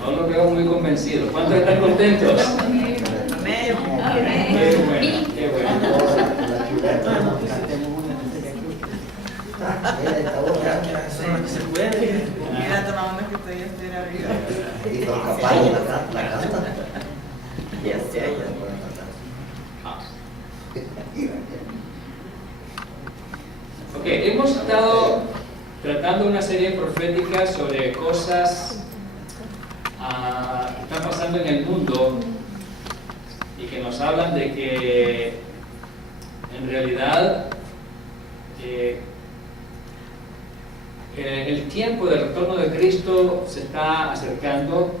No los veo muy convencidos. ¿Cuántos están contentos? Amén. Qué bueno, qué bueno. Se puede. Mira, tomamos que estoy arriba. Y los caballos la canta. Ya sé, Ok, hemos estado tratando una serie profética sobre cosas que están pasando en el mundo y que nos hablan de que en realidad el tiempo del retorno de Cristo se está acercando.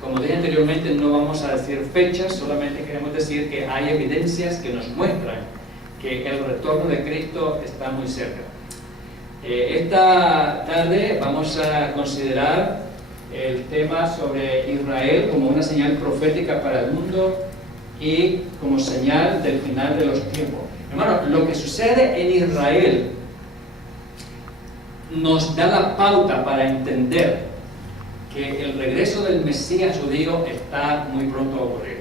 Como dije anteriormente, no vamos a decir fechas, solamente queremos decir que hay evidencias que nos muestran que el retorno de Cristo está muy cerca. Esta tarde vamos a considerar el tema sobre Israel como una señal profética para el mundo y como señal del final de los tiempos. Hermano, lo que sucede en Israel nos da la pauta para entender que el regreso del Mesías judío está muy pronto a ocurrir.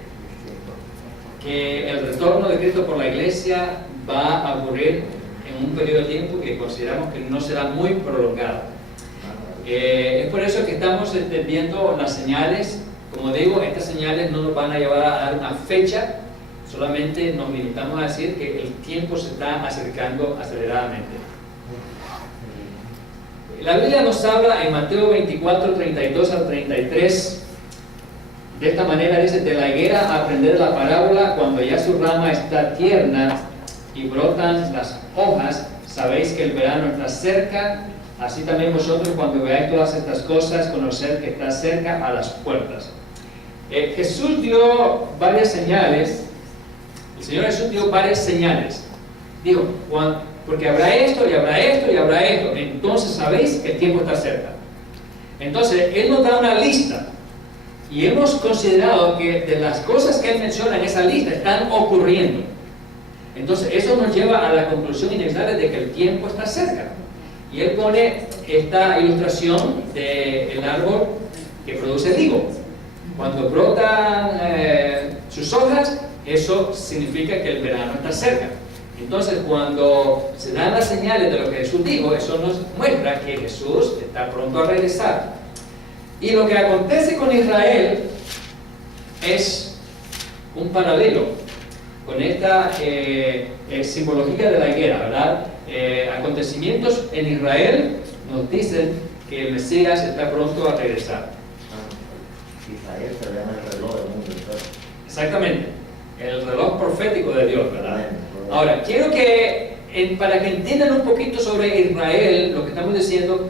Que el retorno de Cristo por la iglesia va a ocurrir en un periodo de tiempo que consideramos que no será muy prolongado. Es por eso que estamos viendo las señales. Como digo, estas señales no nos van a llevar a dar una fecha, solamente nos limitamos a decir que el tiempo se está acercando aceleradamente. La Biblia nos habla en Mateo 24, 32 al 33. De esta manera dice: de la higuera aprender la parábola, cuando ya su rama está tierna y brotan las hojas, sabéis que el verano está cerca. Así también vosotros, cuando veáis todas estas cosas, conoced que está cerca a las puertas. Jesús dio varias señales. El Señor Jesús dio varias señales. Dijo, porque habrá esto, y habrá esto, y habrá esto. Entonces sabéis que el tiempo está cerca. Entonces, Él nos da una lista. Y hemos considerado que de las cosas que Él menciona en esa lista están ocurriendo. Entonces, eso nos lleva a la conclusión inexorable de que el tiempo está cerca. Y Él pone esta ilustración del árbol que produce el higo. Cuando brotan sus hojas, eso significa que el verano está cerca. Entonces, cuando se dan las señales de lo que Jesús dijo, eso nos muestra que Jesús está pronto a regresar. Y lo que acontece con Israel es un paralelo con esta simbología de la higuera, ¿verdad? Acontecimientos en Israel nos dicen que el Mesías está pronto a regresar. Israel se llama el reloj del mundo, entonces. Exactamente, el reloj profético de Dios, ¿verdad? Ahora, quiero que, para que entiendan un poquito sobre Israel, lo que estamos diciendo,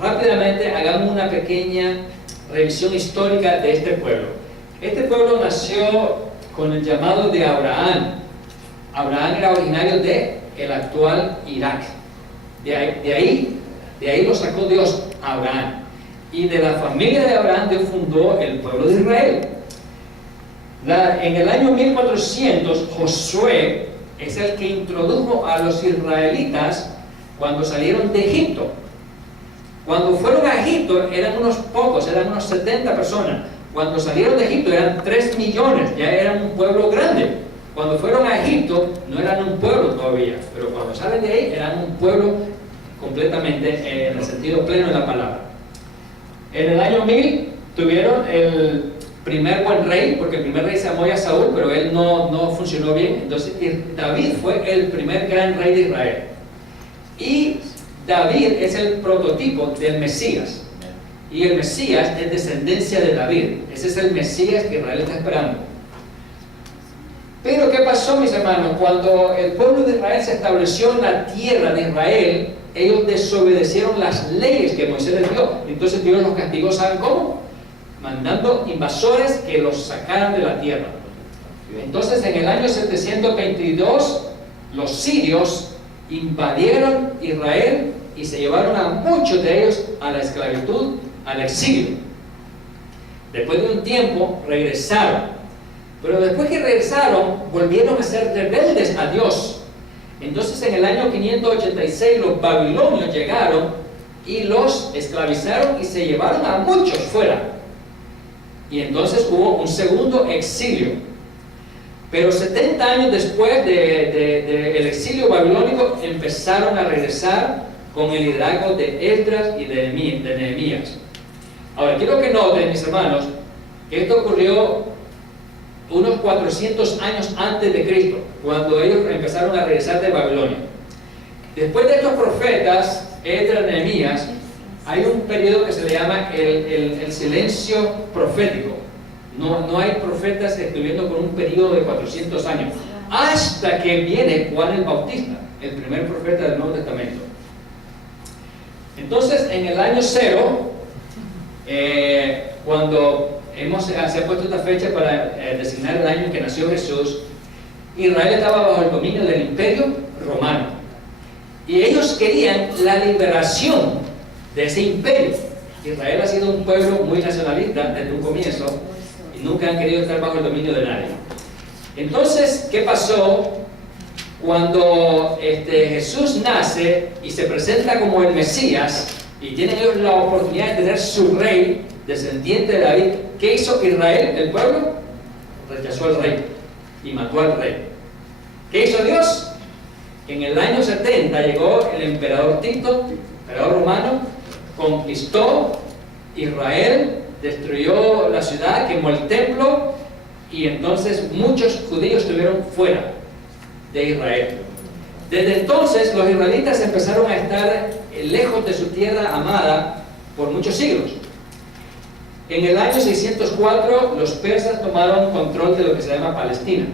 rápidamente hagamos una pequeña revisión histórica de este pueblo. Este pueblo nació con el llamado de Abraham. Abraham era originario de el actual Irak. De ahí lo sacó Dios a Abraham. Y de la familia de Abraham Dios fundó el pueblo de Israel. En el año 1400, Josué es el que introdujo a los israelitas cuando salieron de Egipto. Cuando fueron a Egipto eran unos pocos, eran unos 70 personas. Cuando salieron de Egipto eran 3 millones, ya eran un pueblo grande. Cuando fueron a Egipto no eran un pueblo todavía, pero cuando salen de ahí eran un pueblo completamente en el sentido pleno de la palabra. En el año 1000 tuvieron el primer buen rey, porque el primer rey se llamó Saúl, pero él no funcionó bien. Entonces David fue el primer gran rey de Israel. Y David es el prototipo del Mesías. Y el Mesías es descendencia de David. Ese es el Mesías que Israel está esperando. Pero ¿qué pasó, mis hermanos? Cuando el pueblo de Israel se estableció en la tierra de Israel, ellos desobedecieron las leyes que Moisés les dio. Entonces Dios los castigó, ¿saben cómo? Mandando invasores que los sacaran de la tierra. Entonces en el año 722 los sirios invadieron Israel y se llevaron a muchos de ellos a la esclavitud, al exilio. Después de un tiempo regresaron, pero después que regresaron volvieron a ser rebeldes a Dios. Entonces en el año 586 los babilonios llegaron y los esclavizaron y se llevaron a muchos fuera. y entonces hubo un segundo exilio. Pero 70 años después del exilio babilónico empezaron a regresar con el liderazgo de Esdras y de Nehemías. Ahora, quiero que noten, mis hermanos, que esto ocurrió unos 400 años antes de Cristo, cuando ellos empezaron a regresar de Babilonia. Después de estos profetas, Esdras y Nehemías, hay un periodo que se le llama el silencio profético. No hay profetas escribiendo por un periodo de 400 años, hasta que viene Juan el Bautista, el primer profeta del Nuevo Testamento. Entonces, en el año 0, cuando se ha puesto esta fecha para designar el año en que nació Jesús, Israel estaba bajo el dominio del Imperio Romano. Y ellos querían la liberación de ese imperio. Israel ha sido un pueblo muy nacionalista desde un comienzo y nunca han querido estar bajo el dominio de nadie. Entonces, ¿qué pasó? Cuando Jesús nace y se presenta como el Mesías y tienen ellos la oportunidad de tener su rey, descendiente de David, ¿qué hizo Israel, el pueblo? Rechazó al rey y mató al rey. ¿Qué hizo Dios? En el año 70 llegó el emperador Tito, emperador romano, conquistó Israel, destruyó la ciudad, quemó el templo, y entonces muchos judíos estuvieron fuera de Israel. Desde entonces los israelitas empezaron a estar lejos de su tierra amada por muchos siglos. En el año 604 los persas tomaron control de lo que se llama Palestina.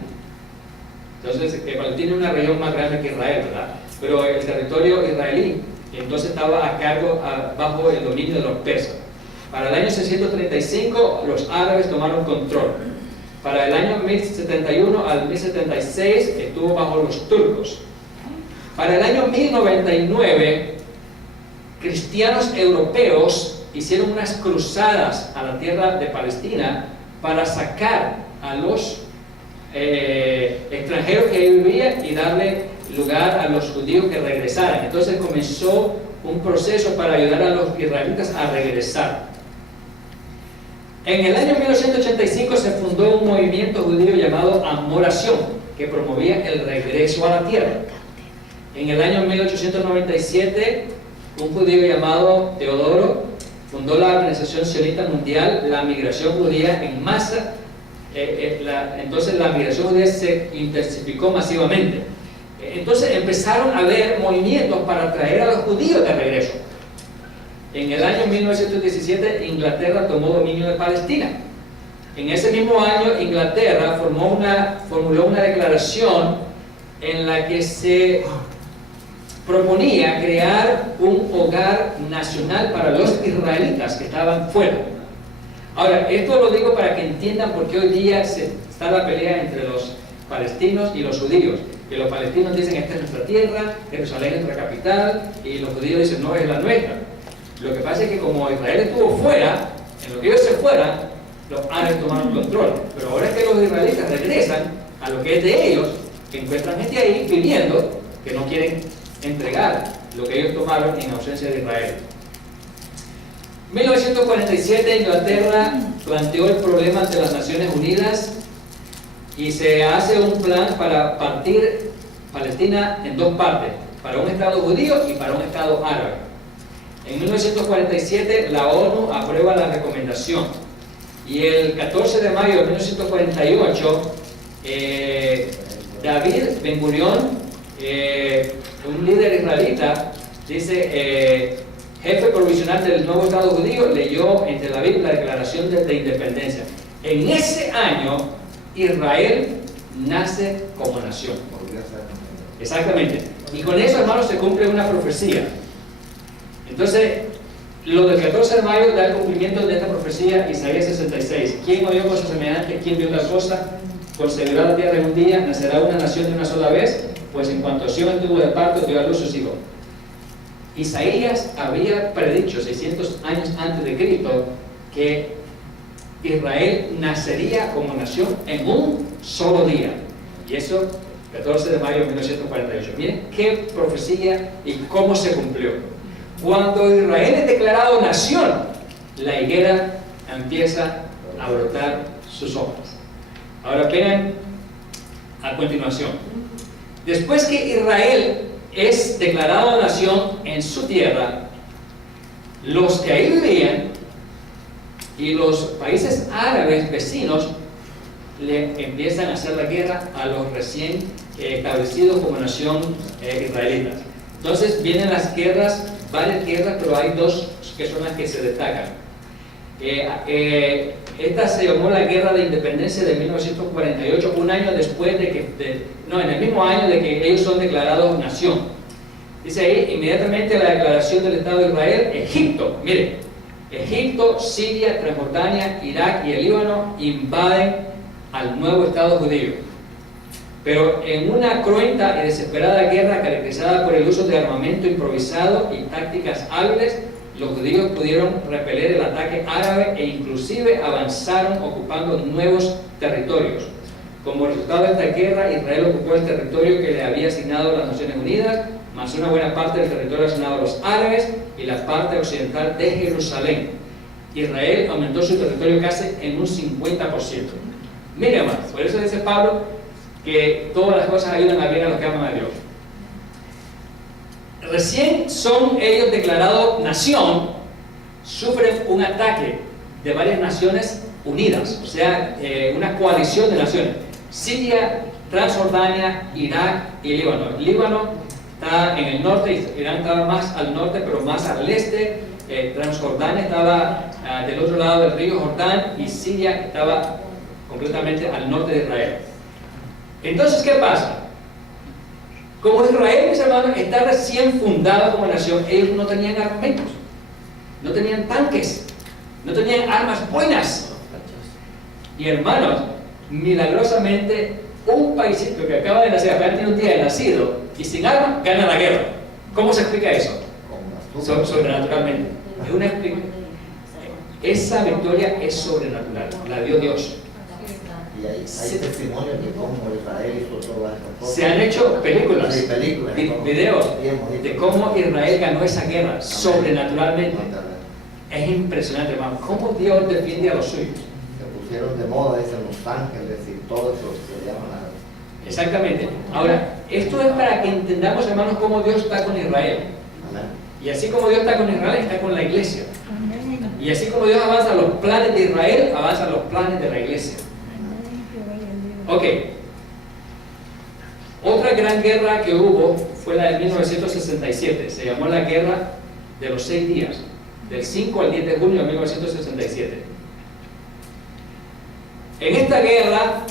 Entonces Palestina es una región más grande que Israel, ¿verdad? Pero el territorio israelí entonces estaba a cargo, bajo el dominio de los persas. Para el año 635 los árabes tomaron control. Para el año 1071 al 1076 estuvo bajo los turcos. Para el año 1099 cristianos europeos hicieron unas cruzadas a la tierra de Palestina para sacar a los extranjeros que ahí vivían y darle lugar a los judíos que regresaran. Entonces comenzó un proceso para ayudar a los israelitas a regresar. En el año 1985 se fundó un movimiento judío llamado Amoración, que promovía el regreso a la tierra. En el año 1897, un judío llamado Teodoro fundó la Organización Sionista Mundial, la migración judía en masa. Entonces la migración judía se intensificó masivamente. Entonces empezaron a haber movimientos para traer a los judíos de regreso. En el año 1917 Inglaterra tomó dominio de Palestina. En ese mismo año Inglaterra formuló una declaración en la que se proponía crear un hogar nacional para los israelitas que estaban fuera. Ahora, esto lo digo para que entiendan por qué hoy día está la pelea entre los palestinos y los judíos. Que los palestinos dicen esta es nuestra tierra, Jerusalén es nuestra capital, y los judíos dicen no, es la nuestra. Lo que pasa es que como Israel estuvo fuera, en lo que ellos se fueran, los árabes tomaron control. Pero ahora es que los israelitas regresan a lo que es de ellos, que encuentran gente ahí viviendo, que no quieren entregar lo que ellos tomaron en ausencia de Israel. En 1947 Inglaterra planteó el problema ante las Naciones Unidas y se hace un plan para partir Palestina en dos partes, para un Estado judío y para un Estado árabe. En 1947 la ONU aprueba la recomendación y el 14 de mayo de 1948 David Ben Gurión, un líder israelita, dice, jefe provisional del nuevo Estado judío, leyó en Tel Aviv la declaración de independencia. En ese año Israel nace como nación. Exactamente. Y con eso, hermanos, se cumple una profecía. Entonces, lo del 14 de mayo da el cumplimiento de esta profecía, Isaías 66. ¿Quién oyó cosas semejantes? ¿Quién vio tal cosa? Concebirá la tierra en un día, nacerá una nación de una sola vez, pues en cuanto Sión tuvo de parto, dio a luz sus hijos. Isaías había predicho 600 años antes de Cristo que Israel nacería como nación en un solo día. Y eso, 14 de mayo de 1948. Miren qué profecía y cómo se cumplió. Cuando Israel es declarado nación, la higuera empieza a brotar sus hojas. Ahora vean a continuación. Después que Israel es declarado nación en su tierra, los que ahí vivían y los países árabes vecinos le empiezan a hacer la guerra a los recién establecidos como nación israelitas. Entonces vienen las guerras, varias guerras, pero hay dos que son las que se destacan. Esta se llamó la Guerra de Independencia de 1948, un año después de que, en el mismo año de que ellos son declarados nación. Dice ahí, inmediatamente la declaración del Estado de Israel, Egipto, miren, Egipto, Siria, Transjordania, Irak y el Líbano invaden al nuevo Estado judío. Pero en una cruenta y desesperada guerra caracterizada por el uso de armamento improvisado y tácticas hábiles, los judíos pudieron repeler el ataque árabe e inclusive avanzaron ocupando nuevos territorios. Como resultado de esta guerra, Israel ocupó el territorio que le había asignado las Naciones Unidas, más una buena parte del territorio asignado a los árabes y la parte occidental de Jerusalén. Israel aumentó su territorio casi en un 50%. Mire, hermanos, por eso dice Pablo que todas las cosas ayudan a bien a los que aman a Dios. Recién son ellos declarados nación, sufren un ataque de varias naciones unidas, o sea, una coalición de naciones. Siria, Transjordania, Irak y Líbano. El Líbano está en el norte, Irán estaba más al norte, pero más al este. Transjordania estaba del otro lado del río Jordán y Siria estaba completamente al norte de Israel. Entonces, ¿qué pasa? Como Israel, mis hermanos, está recién fundado como nación, ellos no tenían armamentos, no tenían tanques, no tenían armas buenas. Y hermanos, milagrosamente, un paísito que acaba de nacer, apenas tiene un día de nacido, y sin armas, gana la guerra. ¿Cómo se explica eso? Sobrenaturalmente. Esa victoria es sobrenatural, la dio Dios. Y hay testimonios de cómo Israel hizo todas estas cosas. Se han hecho películas, sí, películas videos de cómo Israel ganó esa guerra sobrenaturalmente. Es impresionante, hermano, cómo Dios defiende a los suyos. Se pusieron de moda, dicen Los Ángeles y todo eso se llama. Exactamente. Ahora, esto es para que entendamos, hermanos, cómo Dios está con Israel. Amén. Y así como Dios está con Israel, está con la iglesia. Y así como Dios avanza los planes de Israel, avanzan los planes de la iglesia. Ok. Otra gran guerra que hubo fue la de 1967. Se llamó la Guerra de los 6 días, del 5 al 10 de junio de 1967. En esta guerra,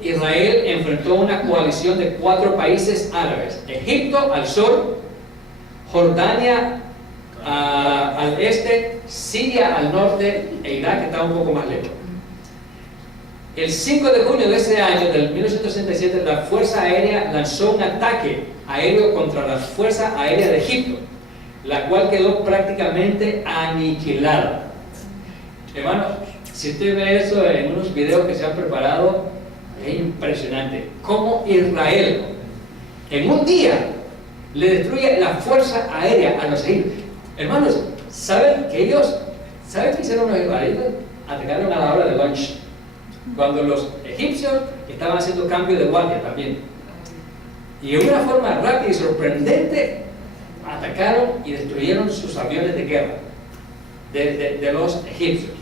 Israel enfrentó una coalición de 4 países árabes: Egipto al sur, Jordania al este, Siria al norte e Irak, que estaba un poco más lejos. El 5 de junio de ese año, del 1967, la Fuerza Aérea lanzó un ataque aéreo contra la Fuerza Aérea de Egipto, la cual quedó prácticamente aniquilada. Hermano, si usted ve eso en unos videos que se han preparado, es impresionante. Cómo Israel, en un día, le destruye la Fuerza Aérea a los egipcios. Hermanos, ¿saben qué hicieron los israelitas? Atacaron a la hora de lunch, cuando los egipcios estaban haciendo cambio de guardia también. Y de una forma rápida y sorprendente, atacaron y destruyeron sus aviones de guerra de los egipcios.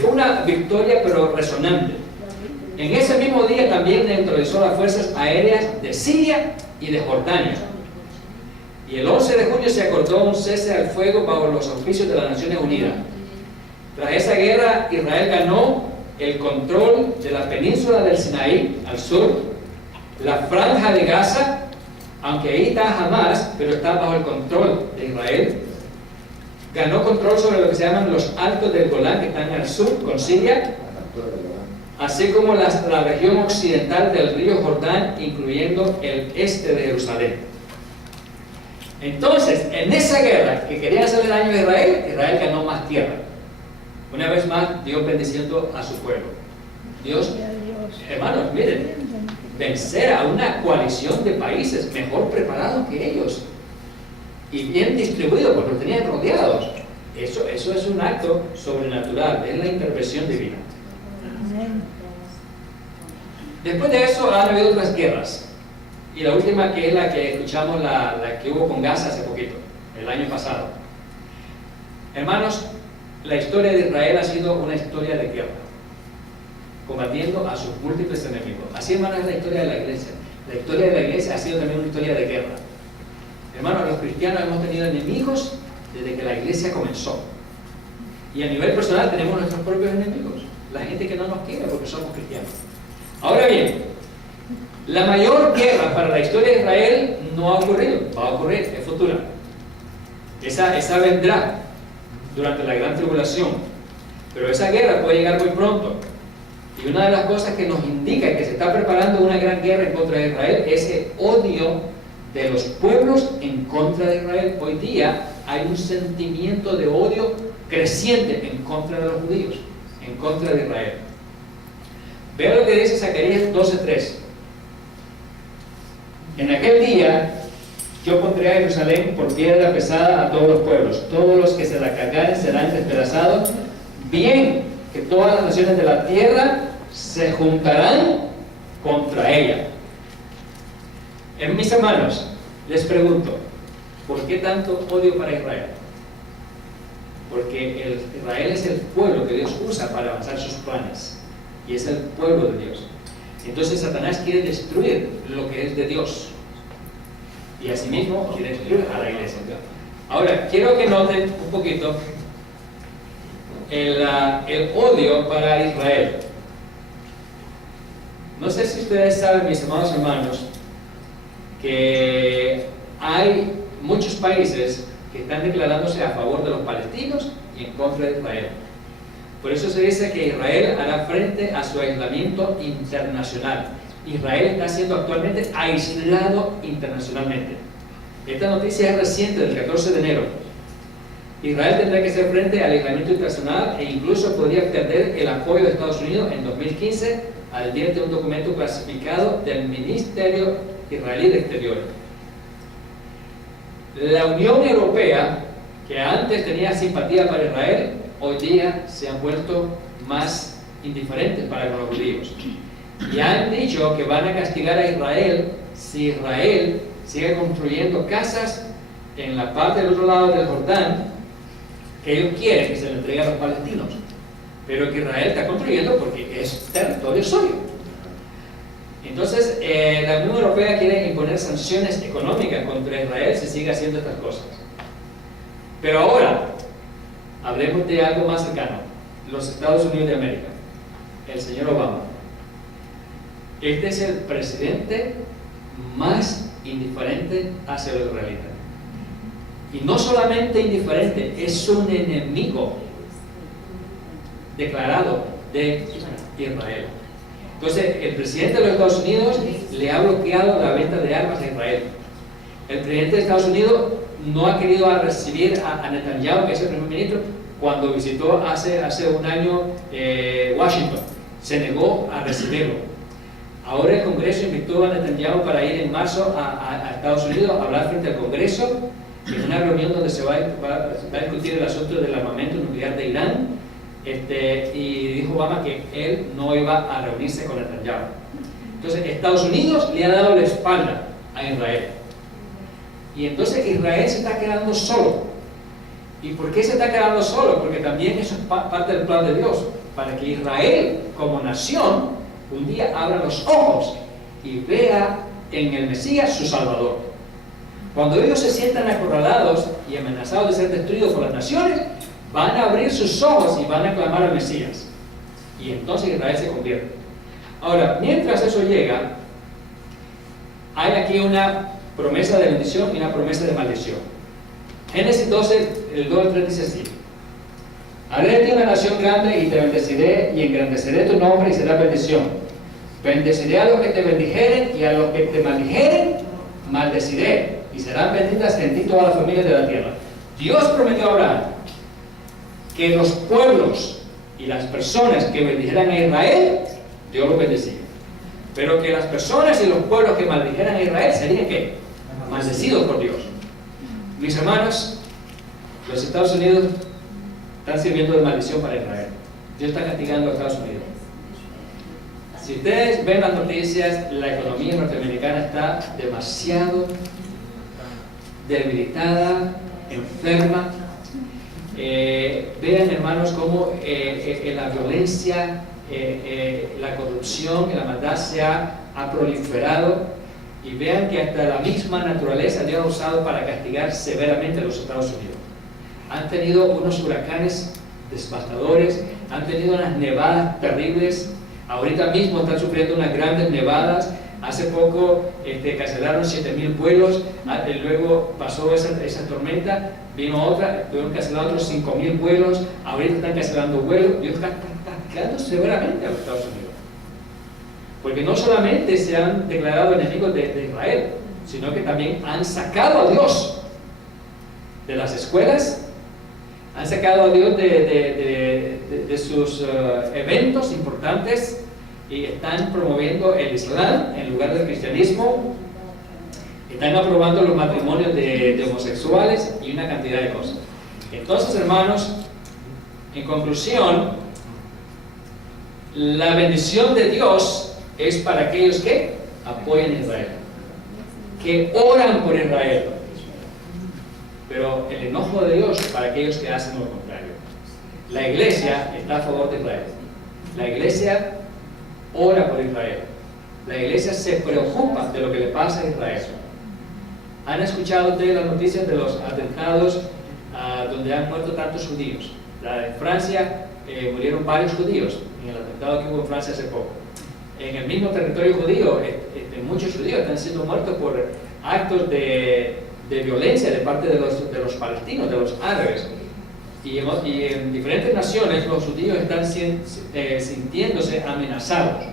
Fue una victoria, pero resonante. En ese mismo día también neutralizó las fuerzas aéreas de Siria y de Jordania. Y el 11 de junio se acordó un cese al fuego bajo los auspicios de las Naciones Unidas. Tras esa guerra, Israel ganó el control de la península del Sinaí al sur, la franja de Gaza, aunque ahí está Hamas, pero está bajo el control de Israel. Ganó control sobre lo que se llaman los Altos del Golán, que están al sur con Siria, así como la región occidental del río Jordán, incluyendo el este de Jerusalén. Entonces, en esa guerra que querían hacerle daño a Israel, Israel ganó más tierra. Una vez más, Dios bendiciendo a su pueblo. Dios, hermanos, miren, vencer a una coalición de países mejor preparados que ellos y bien distribuidos, porque los tenían rodeados. Eso es un acto sobrenatural, es la intervención divina. Después de eso han habido otras guerras. Y la última, que es la que escuchamos, la que hubo con Gaza hace poquito, el año pasado. Hermanos, la historia de Israel ha sido una historia de guerra, combatiendo a sus múltiples enemigos. Así, hermanos, es la historia de la iglesia. La historia de la iglesia ha sido también una historia de guerra. Hermanos, los cristianos hemos tenido enemigos desde que la iglesia comenzó. Y a nivel personal tenemos nuestros propios enemigos. La gente que no nos quiere porque somos cristianos. Ahora bien, la mayor guerra para la historia de Israel no ha ocurrido, va a ocurrir, es futura. Esa vendrá durante la gran tribulación. Pero esa guerra puede llegar muy pronto. Y una de las cosas que nos indica que se está preparando una gran guerra en contra de Israel es el odio de los pueblos en contra de Israel. Hoy día hay un sentimiento de odio creciente en contra de los judíos, en contra de Israel. Vea lo que dice Zacarías 12:3. En aquel día yo pondré a Jerusalén por piedra pesada a todos los pueblos. Todos los que se la cargaren serán despedazados. Bien que todas las naciones de la tierra se juntarán contra ella. Mis hermanos, les pregunto, ¿por qué tanto odio para Israel? Porque Israel es el pueblo que Dios usa para avanzar sus planes. Y es el pueblo de Dios. Entonces Satanás quiere destruir lo que es de Dios. Y asimismo quiere destruir a la iglesia. Ahora, quiero que noten un poquito el odio para Israel. No sé si ustedes saben, mis amados hermanos, que hay muchos países que están declarándose a favor de los palestinos y en contra de Israel. Por eso se dice que Israel hará frente a su aislamiento internacional. Israel está siendo actualmente aislado internacionalmente. Esta noticia es reciente, del 14 de enero. Israel tendrá que hacer frente al aislamiento internacional e incluso podría perder el apoyo de Estados Unidos en 2015 al diente un documento clasificado del Ministerio Israelí de Exteriores. La Unión Europea, que antes tenía simpatía para Israel, hoy día se han vuelto más indiferentes para con los judíos. Y han dicho que van a castigar a Israel si Israel sigue construyendo casas en la parte del otro lado del Jordán, que ellos quieren que se le entregue a los palestinos, pero que Israel está construyendo porque es territorio suyo. Entonces, la Unión Europea quiere imponer sanciones económicas contra Israel si sigue haciendo estas cosas. Pero ahora, hablemos de algo más cercano, los Estados Unidos de América, el señor Obama. Este es el presidente más indiferente hacia los israelitas. Y no solamente indiferente, es un enemigo declarado de Israel. Entonces, el presidente de los Estados Unidos le ha bloqueado la venta de armas a Israel. El presidente de Estados Unidos no ha querido recibir a Netanyahu, que es el primer ministro, cuando visitó hace un año Washington. Se negó a recibirlo. Ahora el Congreso invitó a Netanyahu para ir en marzo a Estados Unidos a hablar frente al Congreso, en una reunión donde se va a discutir el asunto del armamento nuclear de Irán. Y dijo Obama que él no iba a reunirse con Netanyahu. Entonces Estados Unidos le ha dado la espalda a Israel. Y entonces Israel se está quedando solo. ¿Y por qué se está quedando solo? Porque también eso es parte del plan de Dios, para que Israel como nación un día abra los ojos y vea en el Mesías su Salvador. Cuando ellos se sientan acorralados y amenazados de ser destruidos por las naciones, van a abrir sus ojos y van a clamar al Mesías. Y entonces Israel se convierte. Ahora, mientras eso llega, hay aquí una promesa de bendición y una promesa de maldición. Génesis 12, el 2 al 3 dice así: haré de ti una nación grande y te bendeciré y engrandeceré tu nombre y será bendición. Bendeciré a los que te bendijeren y a los que te maldijeren maldeciré, y serán benditas en ti todas las familias de la tierra. Dios prometió a Abraham que los pueblos y las personas que bendijeran a Israel, Dios los bendecía. Pero que las personas y los pueblos que maldijeran a Israel serían ¿qué? Maldecidos por Dios. Mis hermanos, los Estados Unidos están sirviendo de maldición para Israel. Dios está castigando a Estados Unidos. Si ustedes ven las noticias, la economía norteamericana está demasiado debilitada, enferma. Vean, hermanos, cómo la violencia, la corrupción y la maldad ha proliferado, y vean que hasta la misma naturaleza Dios ha usado para castigar severamente a los Estados Unidos. Han tenido unos huracanes devastadores, han tenido unas nevadas terribles, ahorita mismo están sufriendo unas grandes nevadas. Hace poco cancelaron 7.000 vuelos, luego pasó esa tormenta, vino otra, tuvieron que cancelar otros 5.000 vuelos, ahorita están cancelando vuelos. Dios está castigando severamente a los Estados Unidos. Porque no solamente se han declarado enemigos de Israel, sino que también han sacado a Dios de las escuelas, han sacado a Dios de sus eventos importantes, y están promoviendo el Islam en lugar del cristianismo, están aprobando los matrimonios de homosexuales y una cantidad de cosas. Entonces, hermanos, en conclusión, la bendición de Dios es para aquellos que apoyan a Israel, que oran por Israel, pero el enojo de Dios para aquellos que hacen lo contrario. La iglesia está a favor de Israel, la iglesia ora por Israel, la iglesia se preocupa de lo que le pasa a Israel. ¿Han escuchado ustedes las noticias de los atentados donde han muerto tantos judíos? En Francia murieron varios judíos en el atentado que hubo en Francia hace poco. En el mismo territorio judío, muchos judíos están siendo muertos por actos de violencia de parte de los palestinos, de los árabes. Y en diferentes naciones los judíos están sintiéndose amenazados.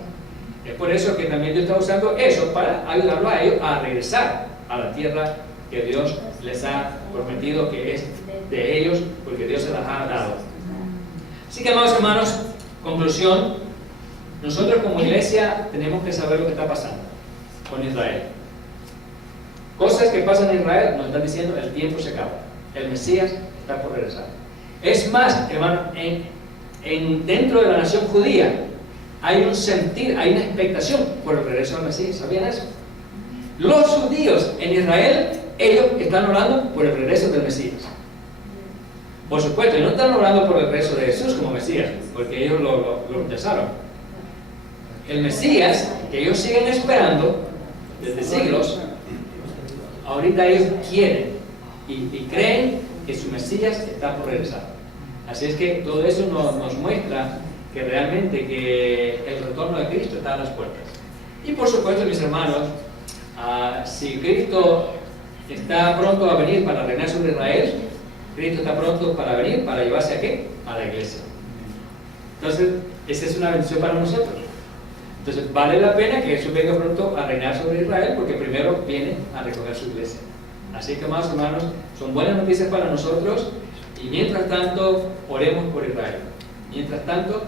Es por eso que también Dios está usando eso para ayudarlo a ellos a regresar a la tierra que Dios les ha prometido, que es de ellos, porque Dios se las ha dado. Así que, amados hermanos, conclusión, nosotros como iglesia tenemos que saber lo que está pasando con Israel. Cosas que pasan en Israel nos están diciendo: el tiempo se acaba, el Mesías está por regresar. Es más, hermano, dentro de la nación judía hay un sentir, hay una expectación por el regreso del Mesías. ¿Sabían eso? Los judíos en Israel, ellos están orando por el regreso del Mesías. Por supuesto, y no están orando por el regreso de Jesús como Mesías, porque ellos lo rechazaron. El Mesías, que ellos siguen esperando desde siglos, ahorita ellos quieren y creen que su Mesías está por regresar. Así es que todo eso nos muestra que realmente que el retorno de Cristo está a las puertas. Y por supuesto, mis hermanos, si Cristo está pronto a venir para reinar sobre Israel, Cristo está pronto para venir para llevarse a ¿qué? A la iglesia. Entonces, esa es una bendición para nosotros. Entonces, vale la pena que Jesús venga pronto a reinar sobre Israel, porque primero viene a recoger su iglesia. Así que, amados hermanos, son buenas noticias para nosotros, y mientras tanto, oremos por Israel. Mientras tanto,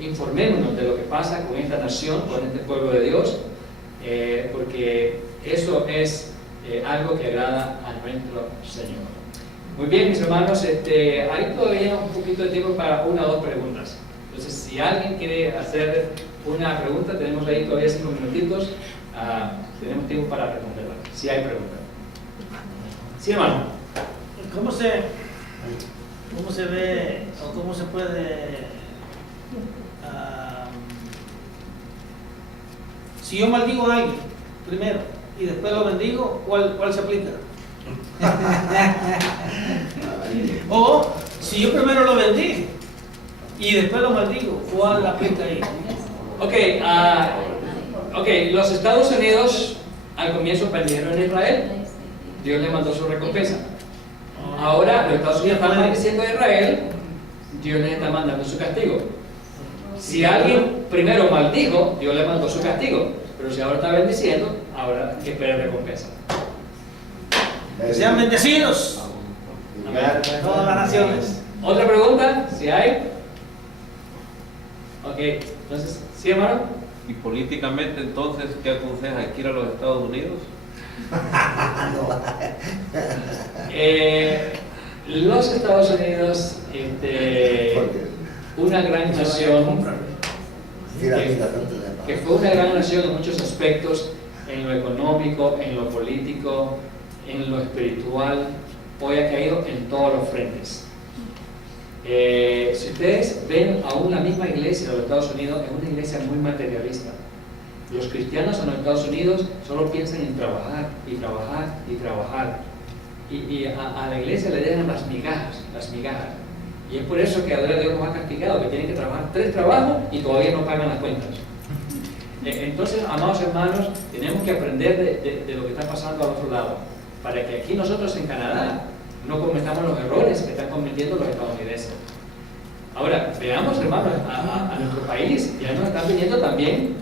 informémonos de lo que pasa con esta nación, con este pueblo de Dios, porque eso es algo que agrada a nuestro Señor. Muy bien, mis hermanos, hay todavía un poquito de tiempo para una o dos preguntas. Entonces, si alguien quiere hacer una pregunta, tenemos ahí todavía 5 minutitos, tenemos tiempo para responderla, si hay preguntas. Sí, hermano. ¿Cómo se ve o cómo se puede, si yo maldigo a alguien primero y después lo bendigo, ¿cuál se aplica? O si yo primero lo bendije y después lo maldigo, ¿cuál aplica ahí? Ok, los Estados Unidos al comienzo perdieron en Israel, Dios le mandó su recompensa. Ahora los Estados Unidos están maldiciendo a Israel, Dios les está mandando su castigo. Si alguien primero maldijo, Dios le mandó su castigo, pero si ahora está bendiciendo, ahora que espera recompensa. Que sean bendecidos todas las naciones. ¿Otra pregunta? ¿Si hay? Ok, entonces, ¿sí, hermano? Y políticamente, entonces, ¿qué aconseja? ¿Ir a los Estados Unidos? Los Estados Unidos, una gran nación, que fue una gran nación en muchos aspectos, en lo económico, en lo político, en lo espiritual, hoy ha caído en todos los frentes. Si ustedes ven aún la misma iglesia de los Estados Unidos, es una iglesia muy materialista. Los cristianos en los Estados Unidos solo piensan en trabajar y trabajar y trabajar. Y a la iglesia le dejan las migajas. Y es por eso que ahora Dios nos ha castigado, que tienen que trabajar 3 trabajos y todavía no pagan las cuentas. Entonces, amados hermanos, tenemos que aprender de lo que está pasando al otro lado, para que aquí nosotros en Canadá no cometamos los errores que están cometiendo los estadounidenses. Ahora, veamos, hermanos, a nuestro país, ya nos están viniendo también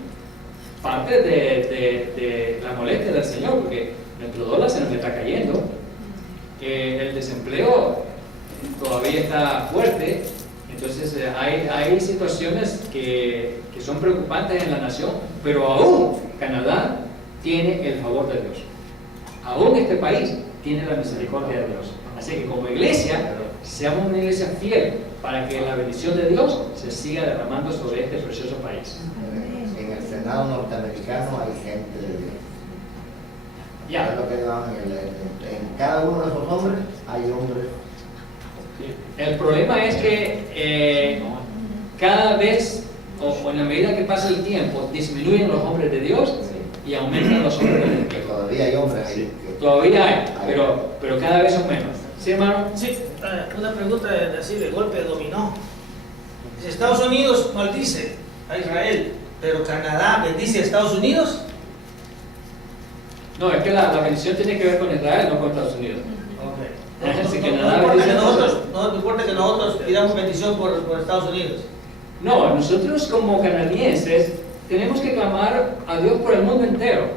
parte de la molestia del Señor, porque nuestro dólar se nos está cayendo, el desempleo todavía está fuerte. Entonces hay situaciones que son preocupantes en la nación, pero aún Canadá tiene el favor de Dios, aún este país tiene la misericordia de Dios. Así que como iglesia, seamos una iglesia fiel para que la bendición de Dios se siga derramando sobre este precioso país. En el Senado norteamericano hay gente de Dios. Ya. Es lo que llaman en cada uno de esos hombres hay hombres. El problema es que cada vez, o en la medida que pasa el tiempo, disminuyen los hombres de Dios y aumentan los hombres del Que enemigo. todavía hay hombres ahí. Sí, todavía hay, pero cada vez son menos. ¿Sí, hermano? Sí, una pregunta así de golpe dominó. Dice, Estados Unidos maldice a Israel, pero Canadá bendice a Estados Unidos. No, es que la bendición tiene que ver con Israel, no con Estados Unidos. Okay. Así que No nada, importa que bendice a nosotros, no importa que nosotros pidamos bendición por Estados Unidos. No, nosotros como canadienses tenemos que clamar a Dios por el mundo entero,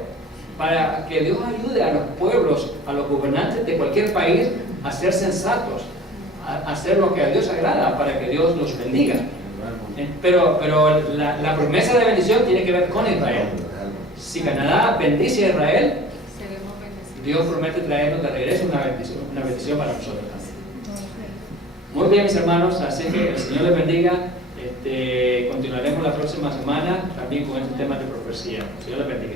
para que Dios ayude a los pueblos, a los gobernantes de cualquier país a ser sensatos, a hacer lo que a Dios agrada, para que Dios los bendiga. Pero la promesa de bendición tiene que ver con Israel. Si Canadá bendice a Israel, Dios promete traernos de regreso una bendición para nosotros también. Muy bien, mis hermanos, así que el Señor les bendiga. Continuaremos la próxima semana también con este tema de profecía. El Señor les bendiga.